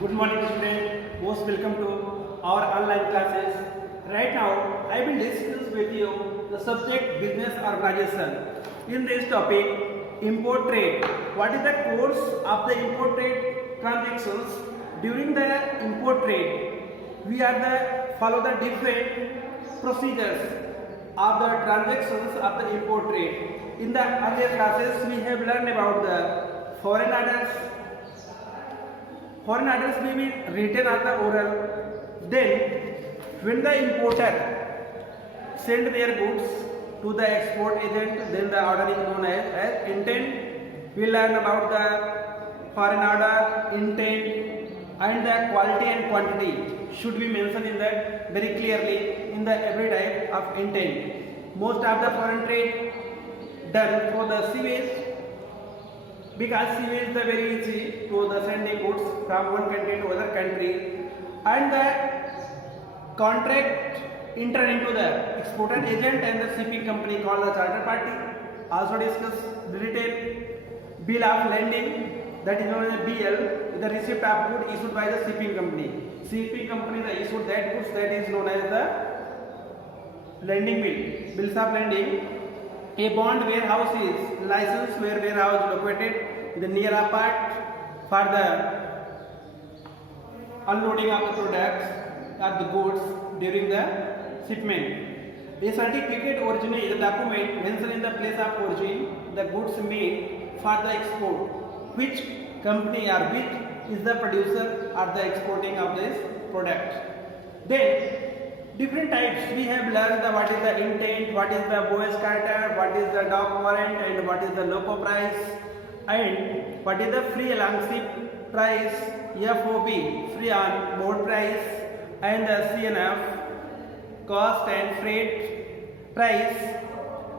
Good morning student, most welcome to our online classes. Right now I will discuss with you the subject business organization. In this topic import trade. What is the course of the import trade transactions during the import trade? We are the follow the different procedures of the transactions of the import trade. In the earlier classes we have learned about the foreign orders. Foreign orders may be written on the oral. Then, when the importer send their goods to the export agent, then the order is known as intent. We learn about the foreign order, intent, and the quality and quantity should be mentioned in that very clearly in the every type of intent. Most of the foreign trade done for the sewage, because sewage is very easy to the sending goods from one country to other country, and the contract enter into the exporter agent and the shipping company called the charter party. Also discuss the detail bill of landing, that is known as BL, the receipt of good issued by the shipping company. Shipping company the issued that goods, that is known as the landing bill, bills of landing. A bond warehouse is licensed where warehouse located in the near part for the unloading of the products or the goods during the shipment. A certificate origin is a document mentioned in the place of origin the goods made for the export, which company or which is the producer or the exporting of this product. Then different types we have learned what is the intent, what is the Boas Carter, what is the dock warrant, and what is the loco price, and what is the free along ship price, FOB free on board price, and the CNF cost and freight price.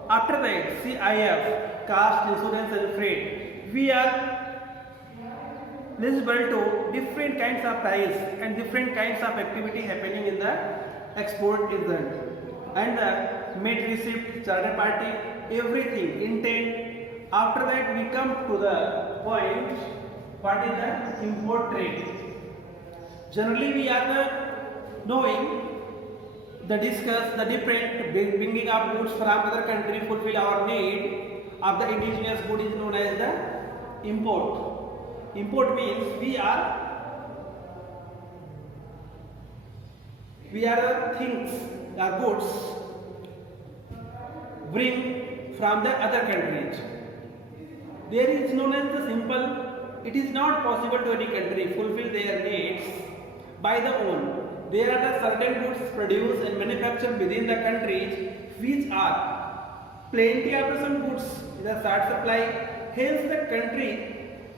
After that CIF cost, insurance and freight. We are liable to different kinds of price and different kinds of activity happening in the export agent, and the made receipt, charter party, everything intent. After that we come to the point what is the import trade. Generally we are the knowing the discuss the different bringing of goods from other country fulfill our need of the indigenous good is known as the import. Import means we are the things, the goods bring from the other countries. There is known as the simple, it is not possible to any country fulfill their needs by the own. There are the certain goods produced and manufactured within the countries which are plenty of some goods in the short supply. Hence the country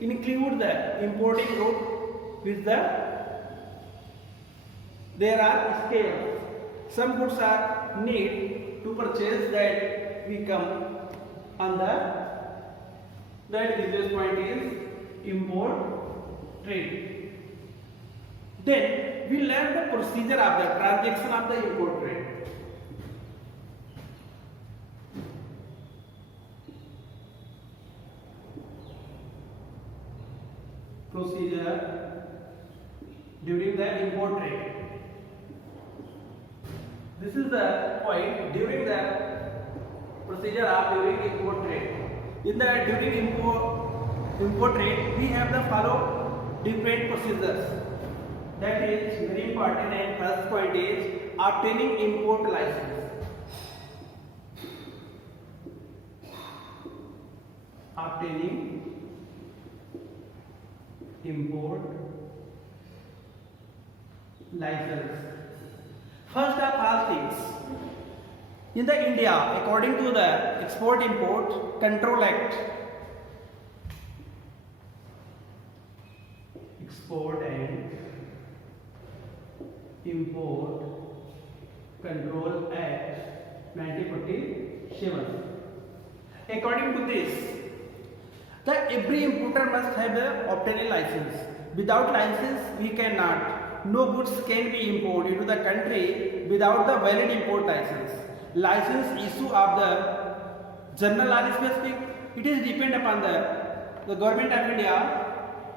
include the importing route with there are scales. Some goods are need to purchase, that we come on that business point is import trade. Then we learn the procedure of the transaction of the import trade. Procedure during the import trade. This is the point during the procedure of during import trade. In the during import trade, we have the follow different procedures. That is very important, and first point is obtaining import license. Obtaining import license. First of all things, in the India, according to the Export Import Control Act, Export and Import Control Act 1947. According to this, every importer must have obtained a license. Without license, we cannot. No goods can be imported into the country without the valid import license. License issue of the general or specific, it is depend upon the government of India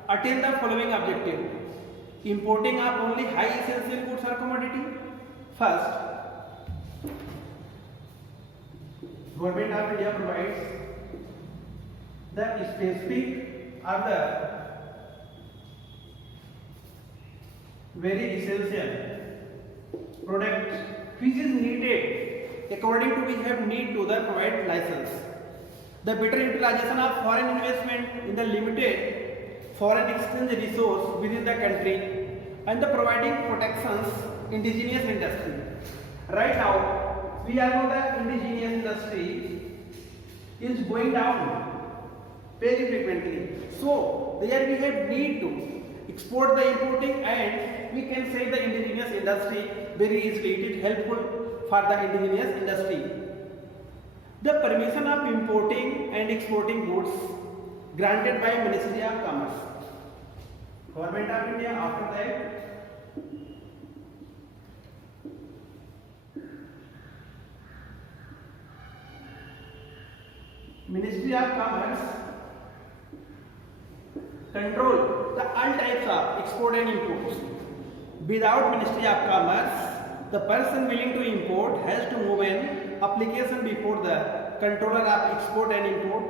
attain the following objective. importing of only high essential goods or commodity. First, Government of India provides the specific or the very essential product which is needed according to we have need to the provide license. The better utilization of foreign investment in the limited foreign exchange resource within the country and the providing protections indigenous industry. Right now we all know that indigenous industry is going down very frequently. So there we have need to export the importing, and we can say the indigenous industry very easily. It is helpful for the indigenous industry. The permission of importing and exporting goods granted by Ministry of Commerce. Government of India after that Ministry of Commerce control the all types of export and imports. Without Ministry of Commerce, the person willing to import has to move an application before the controller of export and import.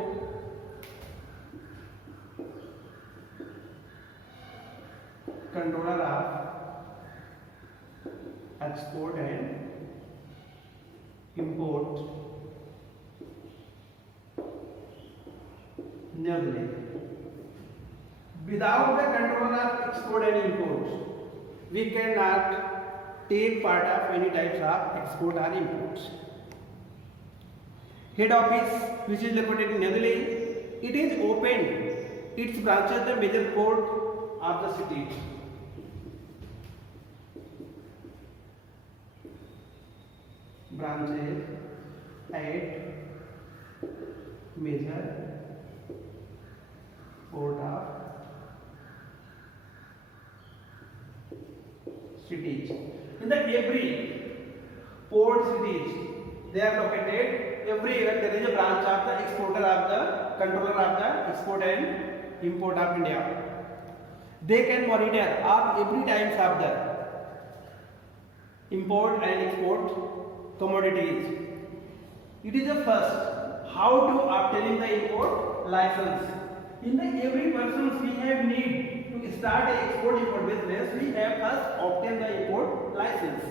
Controller of export and import. New Delhi. Without the controller of export and import, we cannot take part of any types of export or imports. Head office, which is located in New Delhi, it is opened its branches the major port of the city. Branches at major port of cities. In the every port cities, they are located everywhere. There is a branch of the exporter of the controller of the export and import of India. They can monitor of every times of the import and export commodities. It is the first how to obtaining the import license. In the every persons we have need to start a export import business, we have first obtain the import license.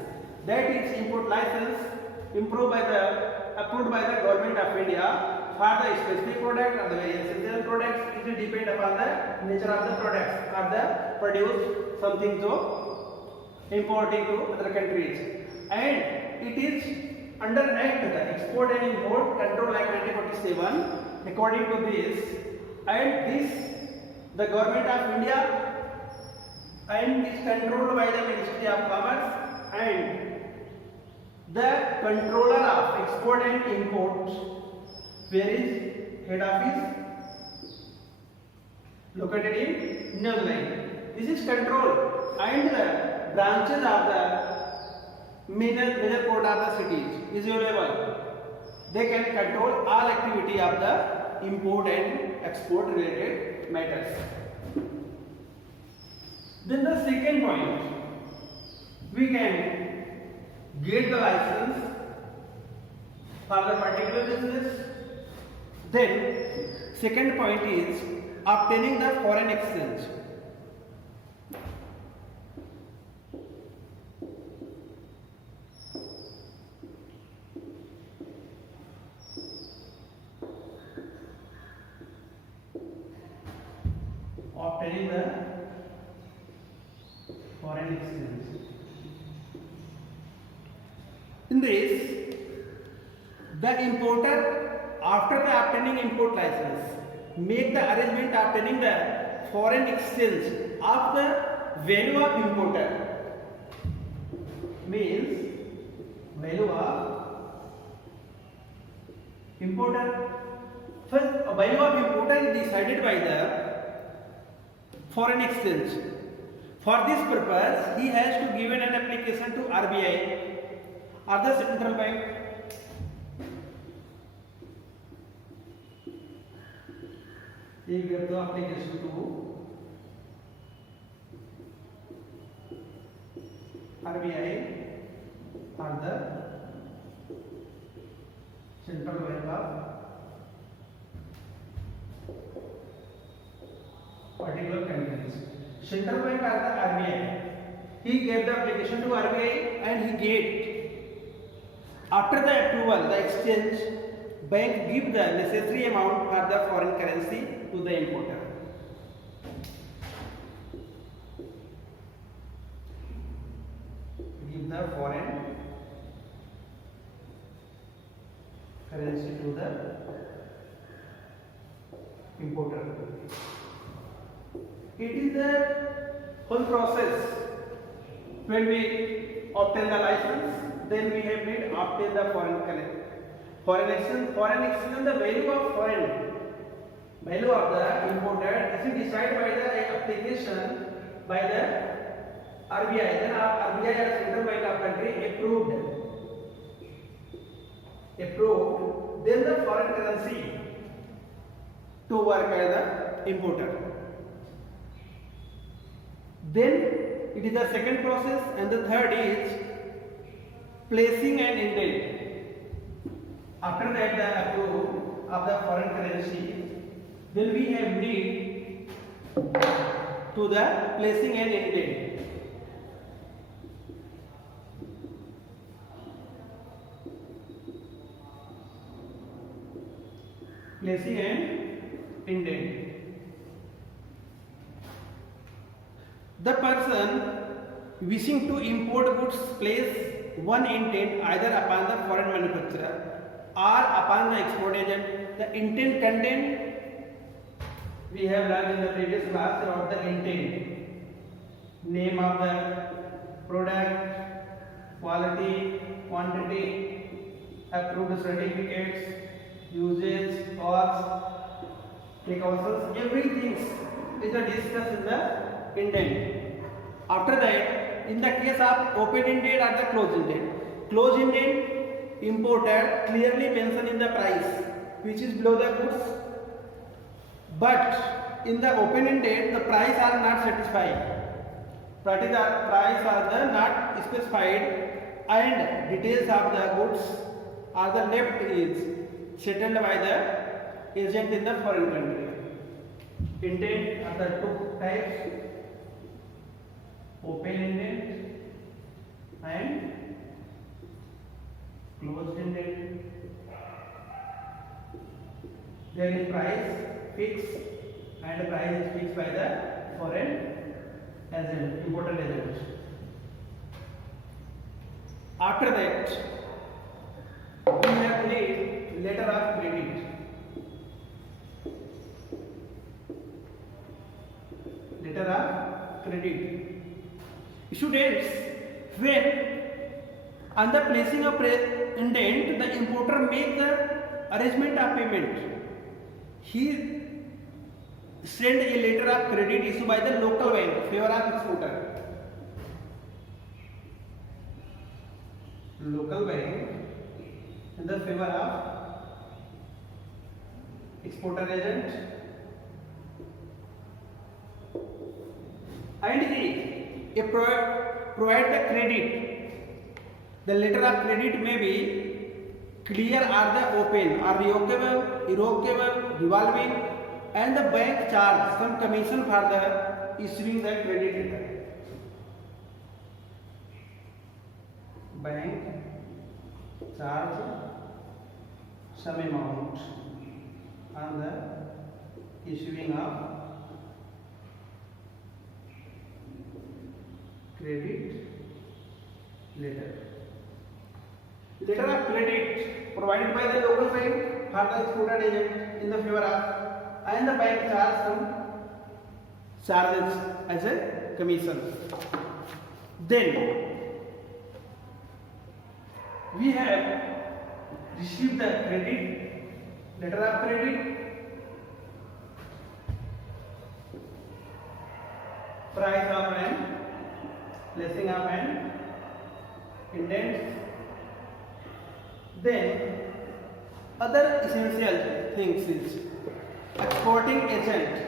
That is import license approved by the Government of India for the specific product or the very essential products. It will depend upon the nature of the products or the produce something to importing to other countries, and it is under Act the Export and Import Control Act 1947. According to this, and this the Government of India and is controlled by the Ministry of Commerce, and the controller of export and import, where is head office located in New Delhi. This is control, and the branches of the major port of the cities is available. They can control all activity of the import and export related matters. Then the second point, we can get the license for the particular business. Then second point is obtaining the foreign exchange. Obtaining the foreign exchange. In this, the importer, after the obtaining import license, make the arrangement obtaining the foreign exchange of the value of importer. Means value of importer. First, value of importer is decided by the foreign exchange. For this purpose, he has to give an application to RBI or the central bank. He gives the application to RBI are the central bank of particular countries. Central bank are the RBI. He gave the application to RBI and he get. After the approval, the exchange bank give the necessary amount for the foreign currency to the importer. Give the foreign currency to the importer. It is the whole process. When we obtain the license, then we have need obtain the foreign currency. Foreign exchange, the value of the importer is decided by the application by the RBI. Then RBI or Central Bank of country approved. Then the foreign currency to work by the importer. Then it is the second process, and the third is placing an indent. After that, the approval of the foreign currency, then we have need to the placing an indent. Placing an indent. The person wishing to import goods place one indent either upon the foreign manufacturer or upon the export agent. The intent content we have learned in the previous class about the intent. Name of the product, quality, quantity, approved certificates, usage, cost, precautions, everything is discussed in the indent. After that, in the case of open indent or the closed indent, importer clearly mentioned in the price which is below the goods, but in the open indent the price are not satisfied. Price are the not specified, and details of the goods are the left is settled by the agent in the foreign country. Indent are the two types: open indent and closed indent. There is price fixed, and price is fixed by the foreign agent, importer agent. After that, we have need letter of credit. Letter of credit. Students, when on the placing of indent, the importer make the arrangement of payment. He send a letter of credit issued by the local bank in favor of exporter. Local bank in the favor of exporter agent, and he provide the credit. The letter of credit may be clear or the open or revocable, irrevocable, revolving, and the bank charge some commission for the issuing the credit letter. Bank charge some amount on the issuing of credit letter. Letter of credit provided by the local bank for the exporter agent in the favor of, and the bank charge some charges as a commission. Then we have received the credit, letter of credit, price of an, placing of an indent. Then other essential things is exporting agent.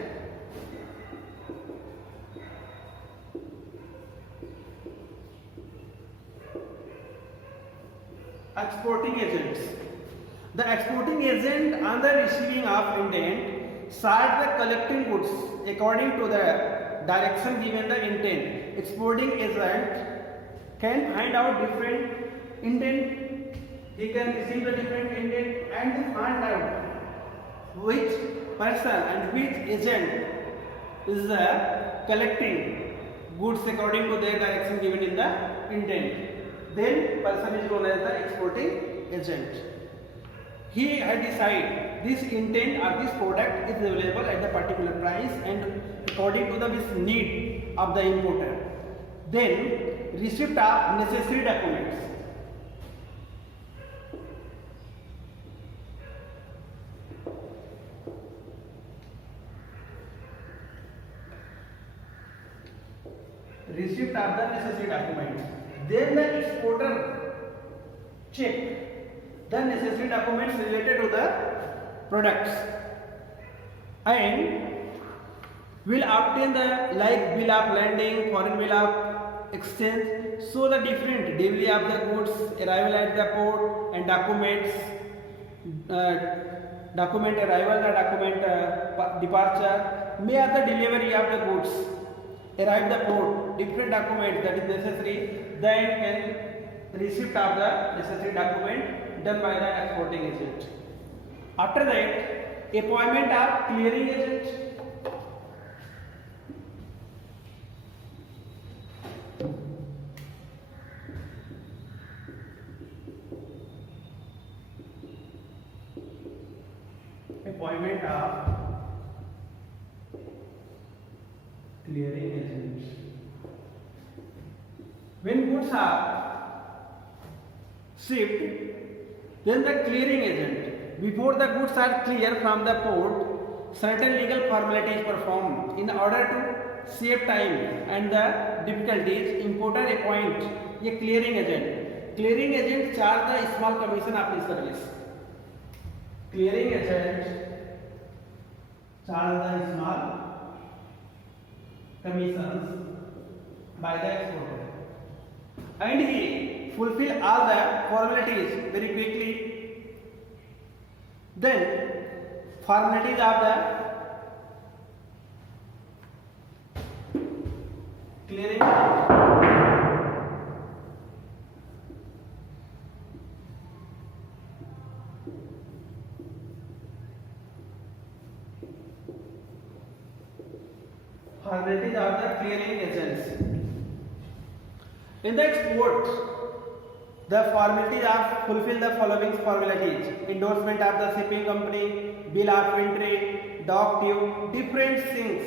exporting agents. The exporting agent on the receiving of intent start the collecting goods according to the direction given the intent. Exporting agent can find out different intent. He can receive the different intent and find out which person and which agent is collecting goods according to their direction given in the intent. Then person is known as the exporting agent. He had decided this intent or this product is available at the particular price and according to the need of the importer. Then receipt of necessary documents. Receipt of the necessary documents. Then the exporter check the necessary documents related to the products and will obtain the like bill of lading, foreign bill of exchange, so the different delivery of the goods, arrival at the port and documents, document arrival, the document departure, may of the delivery of the goods, arrive the port, different documents that is necessary, then can receipt of the necessary document done by the exporting agent. After that, appointment of clearing agent. Appointment of clearing agent. When goods are shipped, then the clearing agent, before the goods are cleared from the port, certain legal formalities performed in order to save time and the difficulties. Importer appoint a clearing agent. Clearing agent charge the small commission of the service. Clearing agent charge the small commissions by the exporter, and he fulfill all the formalities very quickly. Then formalities of the clearing formalities of the clearing agents. In the export, the formalities are fulfill the following formalities: endorsement of the shipping company, bill of entry, dock due, different things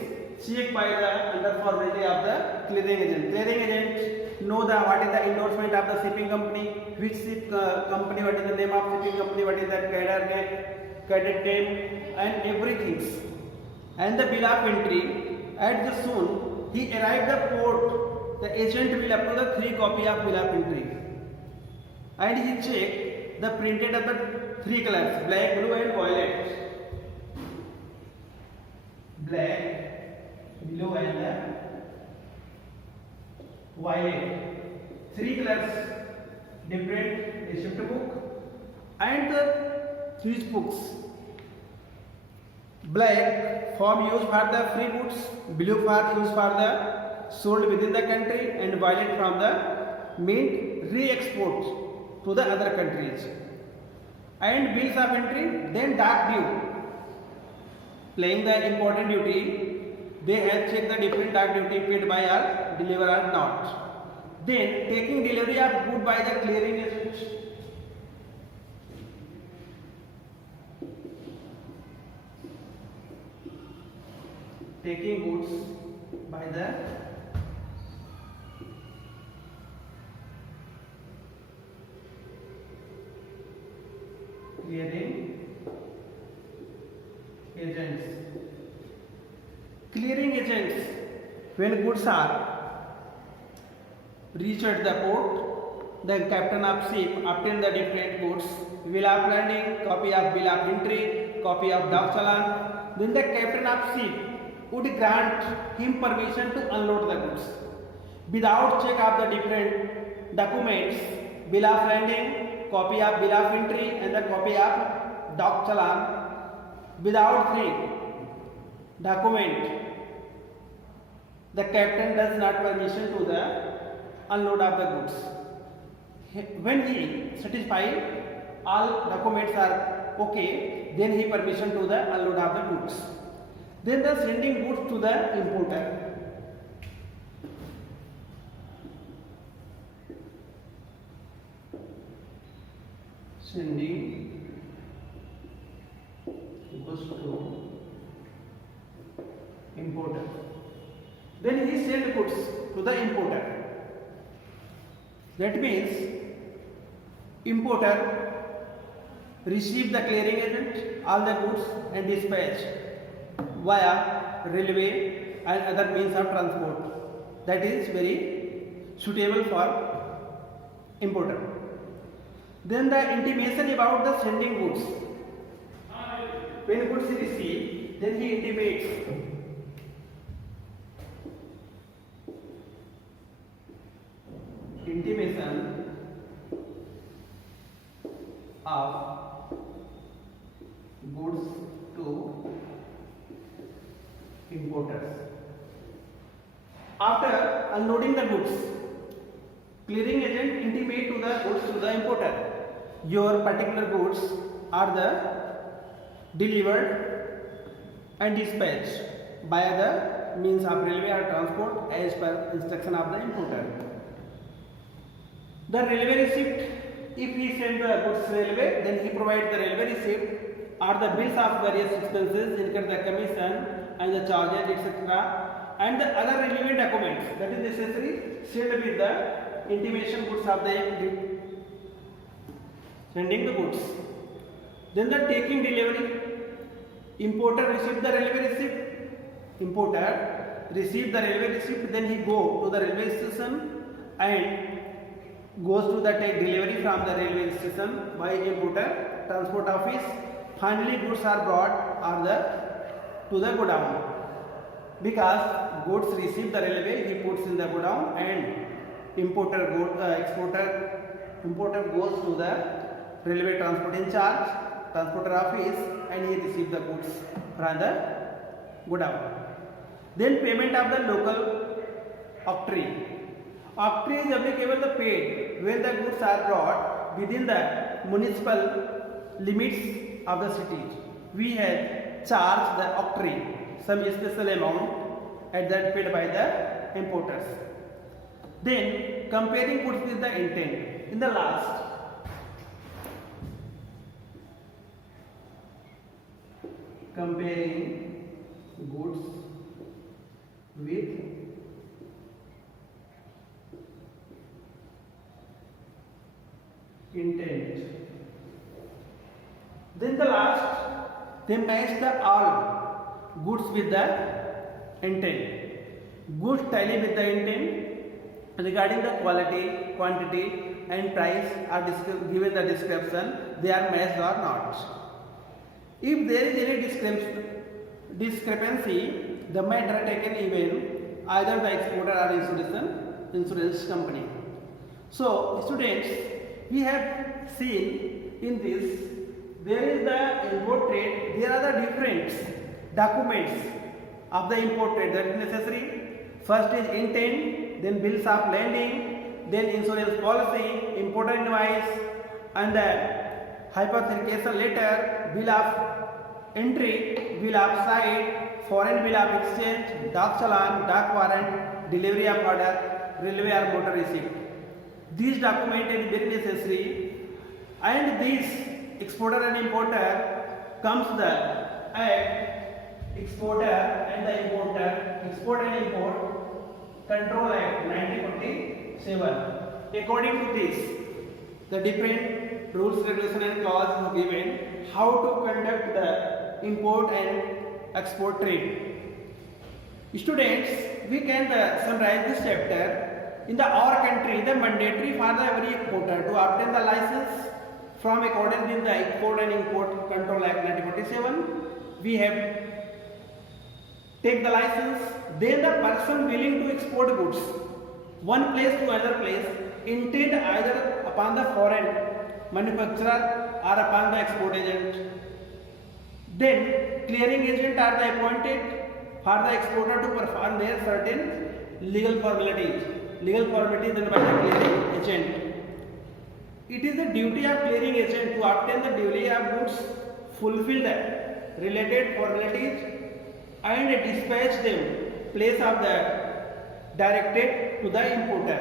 checked by the under formality of the clearing agent. Clearing agent know the what is the endorsement of the shipping company, which ship company, what is the name of shipping company, what is the cadet name, and everything. And the bill of entry. At the soon he arrived the port, the agent will approve the 3 copy of bill of entry, and he check the printed of the 3 colors: black, blue, and violet. Black, blue, and violet. 3 colors, different receipt book and the 3 books. Black form used for the free goods, blue for used for the sold within the country, and violet from the mint re-export to the other countries. And bills of entry, then dock due, playing the important duty. They have checked the different dock duty paid by or delivered or not. Then taking delivery of good by the clearing agent. Taking goods by the clearing agents. Clearing agents, when goods are reached at the port, the captain of ship obtain the different goods, bill of landing, copy of bill of entry, copy of dock challan. Then the captain of ship would grant him permission to unload the goods without check of the different documents, bill of landing, copy of bill of entry and the copy of doc challan. Without 3 document, the captain does not permission to the unload of the goods. When he satisfied all documents are okay, then he permission to the unload of the goods. Then the sending goods to the importer. Sending goods to importer. Then he send goods to the importer. That means importer receive the clearing agent all the goods and dispatch via railway and other means of transport. That is very suitable for importer. Then the intimation about the sending goods. When goods is received, then he intimates intimation of goods to importers. After unloading the goods, clearing agent intimate to the goods to the importer. Your particular goods are the delivered and dispatched by the means of railway or transport as per instruction of the importer. The railway receipt, if he send the goods railway, then he provides the railway receipt or the bills of various expenses, incur the commission and the charges, etc. and the other relevant documents that is necessary sent with the intimation goods of the sending the goods. Then the taking delivery, importer receive the railway receipt, importer receive the railway receipt, then he go to the railway station and goes to the take delivery from the railway station by importer transport office. Finally goods are brought to the godown. Because goods receive the railway, he puts in the godown and importer goes to the railway transport in charge, transporter office, and he receives the goods from the godown. Then payment of the local octroi. Octroi is applicable the paid when the goods are brought within the municipal limits of the city. We have charged the octroi some special amount at that paid by the importers. Then comparing goods with the intent. In the last, comparing goods with intent. Then the last, they match the all goods with the intent. Goods tally with the intent regarding the quality, quantity and price are given the description, they are matched or not. If there is any discrepancy, the matter taken even either the exporter or insurance company. So students, we have seen in this, there is the import trade, there are the different documents of the import trade that is necessary. First is intent, then bills of lading, then insurance policy, importer invoice, and the hypothecation letter, bill of entry, bill of sale, foreign bill of exchange, doc challan, doc warrant, delivery of order, railway or motor receipt. These documents is very necessary, and this exporter and importer comes the act exporter and the importer, export and import control act 1947. According to this, the different rules, regulation and clauses are given how to conduct the import and export trade. Students, we can summarize this chapter. In our country, the mandatory for every exporter to obtain the license from accordance with the Export and Import Control Act 1947. We have take the license, then the person willing to export goods one place to another place intend either upon the foreign manufacturer or upon the export agent. Then clearing agent are the appointed for the exporter to perform their certain legal formalities. Legal formalities done by the clearing agent. It is the duty of clearing agent to obtain the duly of goods, fulfill the related formalities, and dispatch them place of the directed to the importer.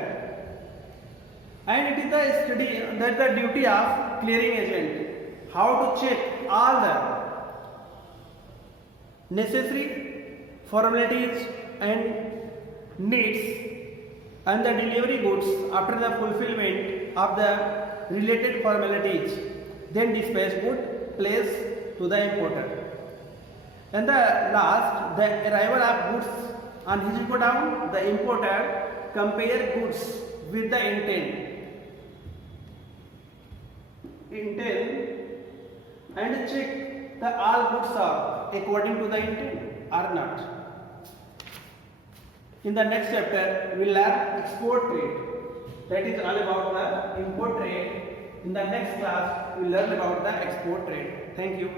And it is the study that the duty of clearing agent how to check all the necessary formalities and needs and the delivery goods after the fulfillment of the related formalities, then dispatch good place to the importer. And the last, the arrival of goods on his godown, the importer compare goods with the intent and check the all goods are according to the intent or not. In the next chapter, we will learn export trade. That is all about the import trade. In the next class, we will learn about the export trade. Thank you.